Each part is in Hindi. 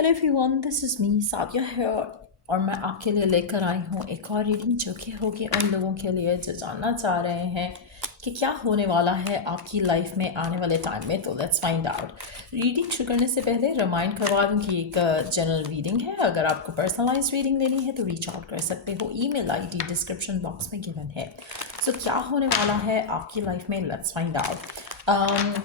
Hello everyone, this is me Sadia है और मैं आपके लिए लेकर आई हूँ एक और रीडिंग जो कि होगी उन लोगों के लिए जो जानना चाह रहे हैं कि क्या होने वाला है आपकी लाइफ में आने वाले टाइम में। तो लेट्स फाइंड आउट। रीडिंग शुरू करने से पहले रिमाइंड करवा दूँ कि एक जनरल रीडिंग है। अगर आपको पर्सनलाइज रीडिंग लेनी है तो रीच आउट कर सकते हो। ईमेल आईडी डिस्क्रिप्शन बॉक्स में गिवन है। सो क्या होने वाला है आपकी लाइफ में, लेट्स फाइंड आउट।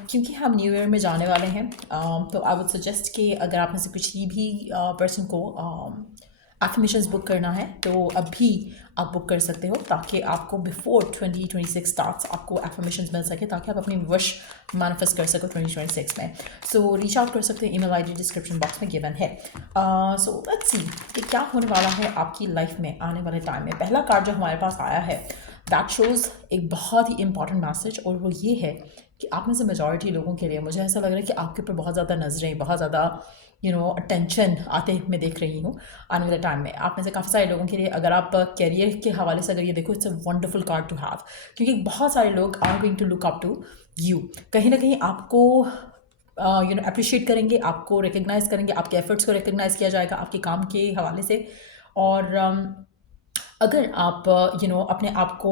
क्योंकि हम न्यू ईयर में जाने वाले हैं, तो आई वुड सजेस्ट कि अगर आप में से किसी भी पर्सन को एफर्मेशंस बुक करना है तो अभी आप बुक कर सकते हो, ताकि आपको बिफोर 2026 स्टार्ट्स आपको एफर्मेशंस मिल सके, ताकि आप अपनी विश मैनिफेस्ट कर सको 2026 में। सो रीच आउट कर सकते हैं। ईमेल आईडी डिस्क्रिप्शन बॉक्स में गिवन है। सो लेट्स सी कि क्या होने वाला है आपकी लाइफ में आने वाले टाइम में। पहला कार्ड जो हमारे पास आया है दैट शोज़ एक बहुत ही इंपॉर्टेंट मैसेज, और वो ये है कि आप में से मेजॉरिटी लोगों के लिए मुझे ऐसा लग रहा है कि आपके ऊपर बहुत ज़्यादा नज़रें, बहुत ज़्यादा अटेंशन आते मैं देख रही हूँ आने वाले टाइम में। आप में से काफ़ी सारे लोगों के लिए, अगर आप कैरियर के हवाले से अगर ये देखो, it's a wonderful card to have, क्योंकि बहुत सारे लोग are going to look up to you. कहीं ना कहीं आपको अप्रिशिएट करेंगे, आपको रिकग्नाइज़ करेंगे, आपके एफर्ट्स को रिकग्नाइज़ किया जाएगा आपके काम के हवाले से। और अगर आप अपने आप को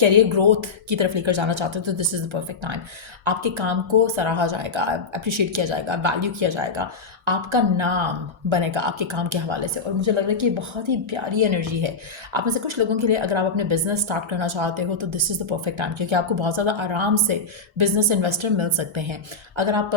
करियर ग्रोथ की तरफ लेकर जाना चाहते हो तो this is the perfect time. आपके काम को सराहा जाएगा, अप्रिशिएट किया जाएगा, वैल्यू किया जाएगा, आपका नाम बनेगा आपके काम के हवाले से। और मुझे लग रहा है कि ये बहुत ही प्यारी एनर्जी है। आप में से कुछ लोगों के लिए, अगर आप अपने बिजनेस स्टार्ट करना चाहते हो तो this is the perfect time, क्योंकि आपको बहुत ज़्यादा आराम से बिजनेस इन्वेस्टर मिल सकते हैं। अगर आप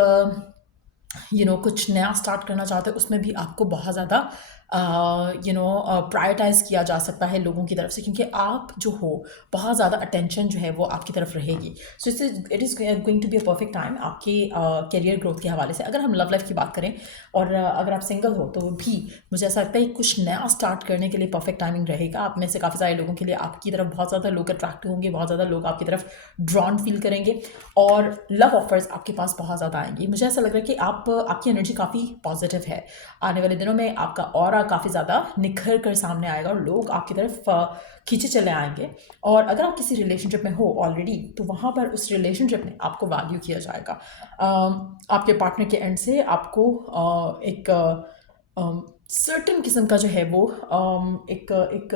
कुछ नया स्टार्ट करना चाहते हो, उसमें भी आपको बहुत ज़्यादा प्रायोरिटाइज़ किया जा सकता है लोगों की तरफ से, क्योंकि आप जो हो, बहुत ज़्यादा अटेंशन जो है वो आपकी तरफ रहेगी। So it is going to be a perfect time आपके करियर ग्रोथ के हवाले से। अगर हम लव लाइफ की बात करें, और अगर आप सिंगल हो तो भी मुझे ऐसा लगता है कुछ नया स्टार्ट करने के लिए परफेक्ट टाइमिंग रहेगा। आप में से काफ़ी सारे लोगों के लिए आपकी तरफ बहुत ज़्यादा लोग अट्रैक्टिव होंगे, बहुत ज़्यादा लोग आपकी तरफ ड्रॉन फील करेंगे, और लव ऑफर्स आपके पास बहुत ज़्यादा आएंगी। मुझे ऐसा लग रहा है कि आपकी एनर्जी काफ़ी पॉजिटिव है। आने वाले दिनों में आपका ऑरा काफ़ी ज़्यादा निखर कर सामने आएगा और लोग आपकी तरफ खींचे चले आएंगे। और अगर आप किसी रिलेशनशिप में हो ऑलरेडी, तो वहाँ पर उस रिलेशनशिप में आपको वैल्यू किया जाएगा। आपके पार्टनर के एंड से आपको एक सर्टेन किस्म का जो है वो एक एक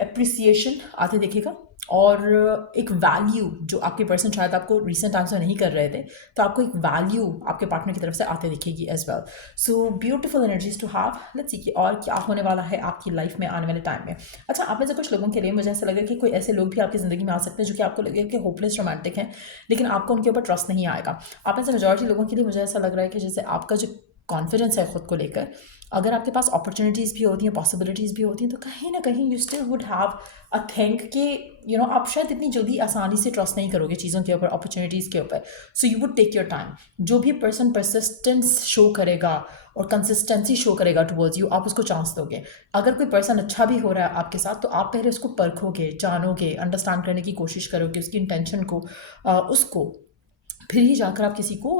एप्रिसिएशन आते दिखेगा, और एक वैल्यू जो आपके पर्सन शायद आपको रिसेंट टाइम्स में नहीं कर रहे थे, तो आपको एक वैल्यू आपके पार्टनर की तरफ से आते दिखेगी as well. So beautiful energies to have. Let's see कि और क्या होने वाला है आपकी लाइफ में आने वाले टाइम में। अच्छा, आप में से कुछ लोगों के लिए मुझे ऐसा लगा कि कोई ऐसे लोग भी आपकी ज़िंदगी में आ सकते हैं जो कि आपको लगे कि होपलेस रोमांटिक हैं, लेकिन आपको उनके ऊपर ट्रस्ट नहीं आएगा। आप में से मेजॉरिटी लोगों के लिए मुझे ऐसा लग रहा है कि जैसे आपका जो कॉन्फिडेंस है खुद को लेकर, अगर आपके पास अपॉर्चुनिटीज़ भी होती हैं, पॉसिबिलिटीज़ भी होती हैं, तो कहीं ना कहीं you still would have a think कि आप शायद इतनी जल्दी आसानी से ट्रस्ट नहीं करोगे चीज़ों के ऊपर, अपॉर्चुनिटीज़ के ऊपर। So you would take your time. जो भी पर्सन परसिस्टेंस शो करेगा और कंसिस्टेंसी शो करेगा टुवर्ड्स यू, आप उसको चांस दोगे। अगर कोई पर्सन अच्छा भी हो रहा है आपके साथ, तो आप पहले उसको परखोगे, जानोगे, अंडरस्टैंड करने की कोशिश करोगे उसकी इंटेंशन को, उसको, फिर ही जाकर आप किसी को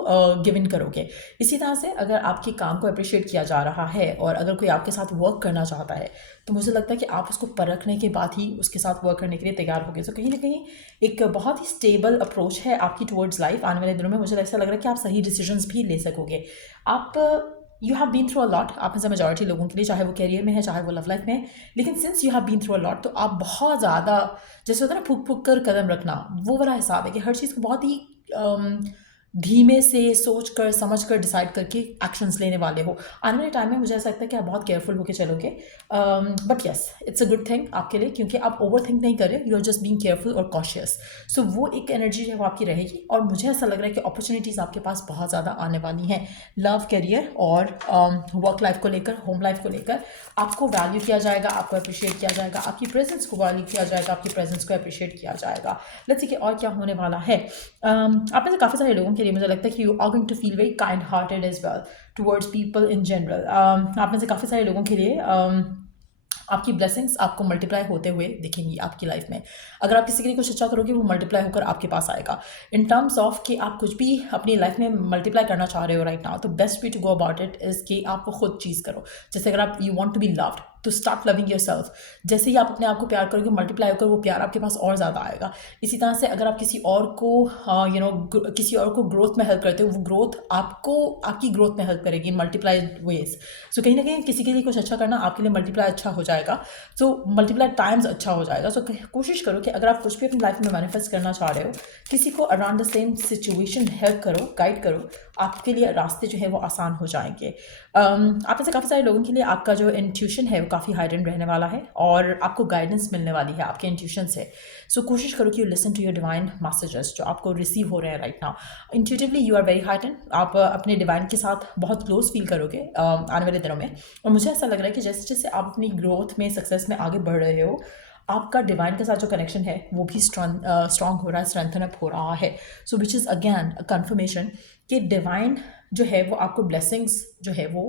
गिव इन करोगे। इसी तरह से अगर आपके काम को अप्रिशिएट किया जा रहा है, और अगर कोई आपके साथ वर्क करना चाहता है, तो मुझे लगता है कि आप उसको परखने के बाद ही उसके साथ वर्क करने के लिए तैयार होगे। तो कहीं ना कहीं एक बहुत ही स्टेबल अप्रोच है आपकी टुवर्ड्स लाइफ। आने वाले दिनों में मुझे ऐसा लग रहा है कि आप सही डिसीजंस भी ले सकोगे। आप you have been through a lot, आप में से मेजॉरिटी लोगों के लिए, चाहे वो कैरियर में है चाहे वो लव लाइफ में है, लेकिन since you have been through a lot, तो आप बहुत ज़्यादा, जैसे होता है ना फूक फूक कर कदम रखना, वो वाला हिसाब है कि हर चीज़ को बहुत ही धीमे से सोच कर समझ कर डिसाइड करके एक्शंस लेने वाले हो। आने वाले टाइम में मुझे ऐसा लगता है कि आप बहुत केयरफुल होकर चलोगे। But yes, it's a good thing आपके लिए, क्योंकि आप ओवर थिंक नहीं कर रहे, you are just being careful और कॉशियस। सो वो एक एनर्जी है वो आपकी रहेगी, और मुझे ऐसा लग रहा है कि अपॉर्चुनिटीज़ आपके पास बहुत ज़्यादा आने वाली हैं लव, करियर और वर्क लाइफ को लेकर, होम लाइफ को लेकर। आपको वैल्यू किया जाएगा, आपको अप्रिशिएट किया जाएगा, आपकी प्रेजेंस को वैल्यू किया जाएगा, आपकी प्रेजेंस को अप्रिशिएट किया जाएगा। लेट्स सी कि और क्या होने वाला है। आप में से काफ़ी सारे लोगों के लिए मुझे लगता है कि you are going to feel very kind hearted as well towards people in general. आप में से काफ़ी सारे लोगों के लिए आपकी ब्लेसिंग्स आपको मल्टीप्लाई होते हुए दिखेंगी आपकी लाइफ में। अगर आप किसी के लिए कुछ अच्छा करोगे, वो मल्टीप्लाई होकर आपके पास आएगा। इन टर्म्स ऑफ कि आप कुछ भी अपनी लाइफ में मल्टीप्लाई करना चाह रहे हो राइट नाउ, तो best way to go about it is कि आप वो खुद चीज़ करो। जैसे अगर आप you want to be loved, to start loving yourself. जैसे ही आप अपने आप को प्यार करोगे, मल्टीप्लाई होकर वो प्यार आपके पास और ज़्यादा आएगा। इसी तरह से अगर आप किसी और को किसी और को ग्रोथ में हेल्प करते हो, वो ग्रोथ आपको आपकी ग्रोथ में हेल्प करेगी इन मल्टीप्लाइड वेज। सो कहीं ना कहीं किसी के लिए कुछ अच्छा करना आपके लिए मल्टीप्लाई अच्छा हो जाएगा, सो मल्टीप्लाई टाइम्स अच्छा हो जाएगा। सो कोशिश करो कि अगर आप कुछ भी अपनी लाइफ में मैनिफेस्ट करना चाह रहे हो, किसी को around the same situation help करो, गाइड करो, आपके लिए रास्ते जो है वो आसान हो जाएंगे। आप में से काफ़ी सारे लोगों के लिए आपका जो इंट्यूशन है वो काफ़ी हाइटेंड रहने वाला है और आपको गाइडेंस मिलने वाली है आपके इंट्यूशन से। सो कोशिश करो कि you listen to your divine messages जो आपको रिसीव हो रहे हैं right now. Intuitively you are very heightened, आप अपने डिवाइन के साथ बहुत क्लोज फील करोगे आने वाले दिनों में। और मुझे ऐसा लग रहा है कि जैसे जैसे आप अपनी ग्रोथ में, सक्सेस में आगे बढ़ रहे हो, आपका डिवाइन के साथ जो कनेक्शन है वो भी स्ट्रॉन्ग हो रहा है, स्ट्रेंथन अप हो रहा है। So which is again a confirmation कि डिवाइन जो है वो आपको ब्लेसिंग्स जो है वो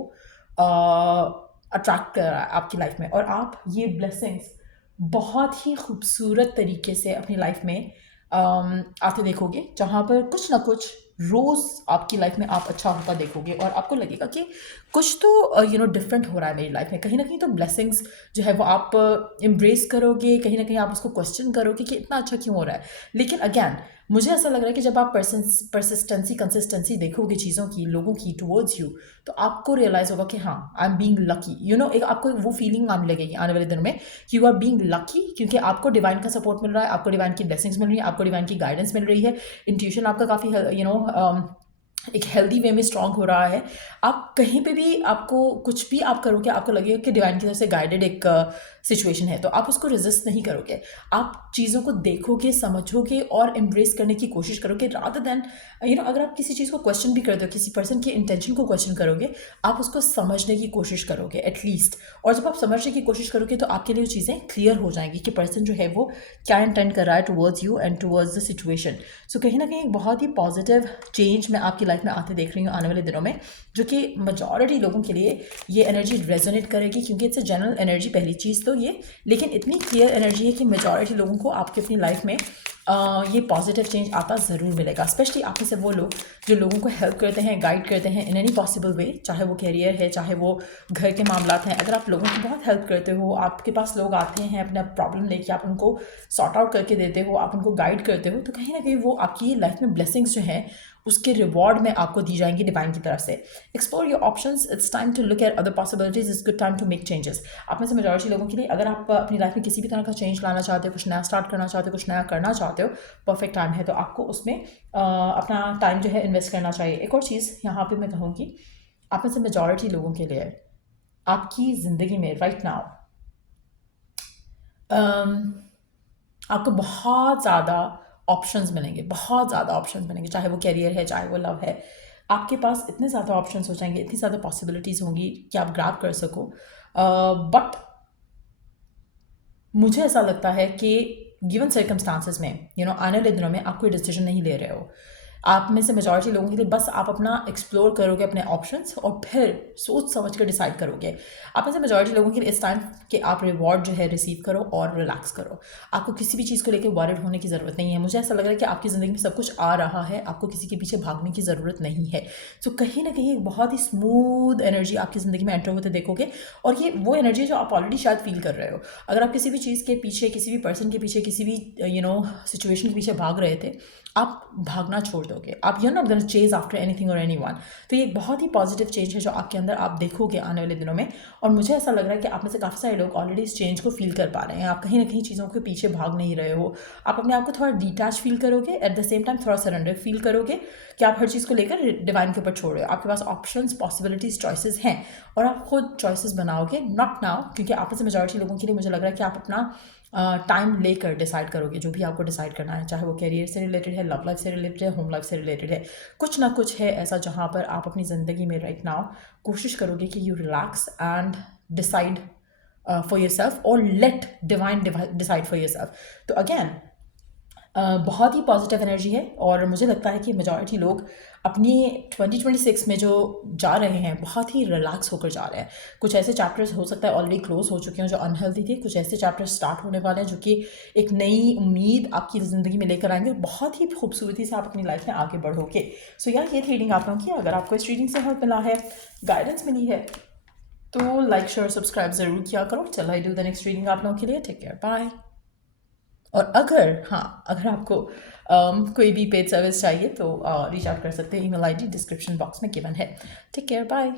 अट्रैक्ट कर रहा है आपकी लाइफ में, और आप ये ब्लेसिंग्स बहुत ही खूबसूरत तरीके से अपनी लाइफ में आते देखोगे, जहाँ पर कुछ ना कुछ रोज़ आपकी लाइफ में आप अच्छा होता देखोगे और आपको लगेगा कि कुछ तो डिफरेंट हो रहा है मेरी लाइफ में। कहीं ना कहीं तो ब्लेसिंग्स जो है वो आप एम्ब्रेस करोगे, कहीं ना कहीं आप उसको क्वेश्चन करोगे कि इतना अच्छा क्यों हो रहा है। लेकिन अगैन मुझे ऐसा लग रहा है कि जब आप परसिस्टेंसी, कंसिस्टेंसी देखोगे चीज़ों की, लोगों की टुवर्ड्स यू, तो आपको रियलाइज़ होगा कि हाँ, आई एम बीइंग लकी। एक आपको वो फीलिंग आने लगेगी आने वाले दिनों में कि यू आर बीइंग लकी, क्योंकि आपको डिवाइन का सपोर्ट मिल रहा है, आपको डिवाइन की ब्लेसिंग्स मिल रही है, आपको डिवाइन की गाइडेंस मिल रही है, इंट्यूशन आपका काफ़ी एक हेल्दी वे में स्ट्रांग हो रहा है। आप कहीं पे भी, आपको कुछ भी आप करोगे, आपको लगेगा कि डिवाइन की तरफ से गाइडेड एक सिचुएशन है, तो आप उसको रेजिस्ट नहीं करोगे। आप चीज़ों को देखोगे, समझोगे और एम्ब्रेस करने की कोशिश करोगे, रादर देन अगर आप किसी चीज़ को क्वेश्चन भी करते हो, किसी पर्सन के इंटेंशन को क्वेश्चन करोगे, आप उसको समझने की कोशिश करोगे एटलीस्ट। और जब आप समझने की कोशिश करोगे तो आपके लिए वो चीज़ें क्लियर हो जाएंगी कि पर्सन जो है वो क्या इंटेंड कर रहा है towards you and towards the situation. So कहीं ना कहीं एक बहुत ही पॉजिटिव चेंज मैं आपकी लाइफ में आते देख रही हूँ आने वाले दिनों में, जो कि मेजॉरिटी लोगों के लिए ये एनर्जी रेजोनेट करेगी, क्योंकि इट्स अ जनरल एनर्जी पहली चीज़ तो ये, लेकिन इतनी क्लियर एनर्जी है कि मेजॉरिटी लोगों को आपकी अपनी लाइफ में ये पॉजिटिव चेंज आता ज़रूर मिलेगा। स्पेशली आप में से वो लोग जो लोगों को हेल्प करते हैं, गाइड करते हैं इन एनी पॉसिबल वे, चाहे वो कैरियर है, चाहे वो घर के मामलात हैं। अगर आप लोगों की बहुत हेल्प करते हो, आपके पास लोग आते हैं अपना प्रॉब्लम लेके, आप उनको सॉर्ट आउट करके देते हो, आप उनको गाइड करते हो, तो कहीं ना कहीं वो आपकी लाइफ में ब्लेसिंग्स जो हैं उसके रिवॉर्ड में आपको दी जाएंगी डिवाइन की तरफ से। Explore your options, it's time to look at other possibilities, it's good time to make changes. आप में से मेजॉरिटी लोगों के लिए, अगर आप अपनी लाइफ में किसी भी तरह का चेंज लाना चाहते हो, कुछ नया स्टार्ट करना चाहते हो, कुछ नया करना चाहते हो, परफेक्ट टाइम है, तो आपको उसमें अपना टाइम जो है इन्वेस्ट करना चाहिए। एक और चीज़ यहाँ पे मैं कहूँगी, आप में से मेजॉरिटी लोगों के लिए आपकी ज़िंदगी में राइट नाउ आपको बहुत ज़्यादा ऑप्शंस मिलेंगे, बहुत ज़्यादा ऑप्शंस मिलेंगे, चाहे वो कैरियर है, चाहे वो लव है। आपके पास इतने ज़्यादा ऑप्शंस हो जाएंगे, इतनी ज़्यादा पॉसिबिलिटीज़ होंगी कि आप ग्रैब कर सको। बट मुझे ऐसा लगता है कि गिवन सर्कमस्टांसेस में आने वाले दिनों में आप कोई डिसीजन नहीं ले रहे हो। आप में से मेजॉरिटी लोगों के लिए बस आप अपना एक्सप्लोर करोगे अपने ऑप्शंस और फिर सोच समझ कर डिसाइड करोगे। आप में से मेजॉरिटी लोगों के लिए इस टाइम कि आप रिवॉर्ड जो है रिसीव करो और रिलैक्स करो। आपको किसी भी चीज़ को लेकर वरिड होने की ज़रूरत नहीं है। मुझे ऐसा लग रहा है कि आपकी ज़िंदगी में सब कुछ आ रहा है, आपको किसी के पीछे भागने की ज़रूरत नहीं है। सो कहीं ना कहीं एक बहुत ही स्मूथ एनर्जी आपकी ज़िंदगी में एंटर होते देखोगे, और ये वो एनर्जी जो आप ऑलरेडी शायद फील कर रहे हो। अगर आप किसी भी चीज़ के पीछे, किसी भी पर्सन के पीछे, किसी भी सिचुएशन के पीछे भाग रहे थे, आप भागना छोड़ दोगे। आप you not gonna chase after anything और एनीवन। तो ये एक बहुत ही पॉजिटिव चेंज है जो आपके अंदर आप देखोगे आने वाले दिनों में। और मुझे ऐसा लग रहा है कि आप में से काफ़ी सारे लोग ऑलरेडी इस चेंज को फील कर पा रहे हैं। आप कहीं ना कहीं चीज़ों के पीछे भाग नहीं रहे हो, आप अपने आप को थोड़ा डिटैच फील करोगे, एट द सेम टाइम थोड़ा सरेंडर फील करोगे कि आप हर चीज़ को लेकर डिवाइन के ऊपर छोड़ रहे हो। आपके पास ऑप्शंस, पॉसिबिलिटीज, चॉइसेस हैं और आप खुद चॉइसेस बनाओगे, नॉट नाउ, क्योंकि आप में से मेजॉरिटी लोगों के लिए मुझे लग रहा है कि आप अपना टाइम लेकर डिसाइड करोगे जो भी आपको डिसाइड करना है, चाहे वो कैरियर से रिलेटेड है, लव लाइफ से रिलेटेड है, होम लाइफ से रिलेटेड है। कुछ ना कुछ है ऐसा जहाँ पर आप अपनी ज़िंदगी में राइट नाउ कोशिश करोगे कि you relax and decide for yourself और let divine decide for yourself. तो अगेन बहुत ही पॉजिटिव एनर्जी है और मुझे लगता है कि मेजॉरिटी लोग अपनी 2026 में जो जा रहे हैं बहुत ही रिलैक्स होकर जा रहे हैं। कुछ ऐसे चैप्टर्स हो सकता है ऑलरेडी क्लोज हो चुके हैं जो अनहेल्दी थे, कुछ ऐसे चैप्टर्स स्टार्ट होने वाले हैं जो कि एक नई उम्मीद आपकी ज़िंदगी में लेकर आएंगे। बहुत ही खूबसूरती से आप अपनी लाइफ में आगे बढ़ोगे। सो यार, ये रीडिंग आप लोगों की, अगर आपको इस रीडिंग से हेल्प मिला है, गाइडेंस मिली है, तो लाइक शेयर सब्सक्राइब ज़रूर किया करो। चलो I do the next reading आप लोगों के लिए। Take care, bye. और अगर आपको कोई भी पेड सर्विस चाहिए तो रीच आउट कर सकते हैं। ईमेल आईडी डिस्क्रिप्शन बॉक्स में गिवन है। Take care, bye.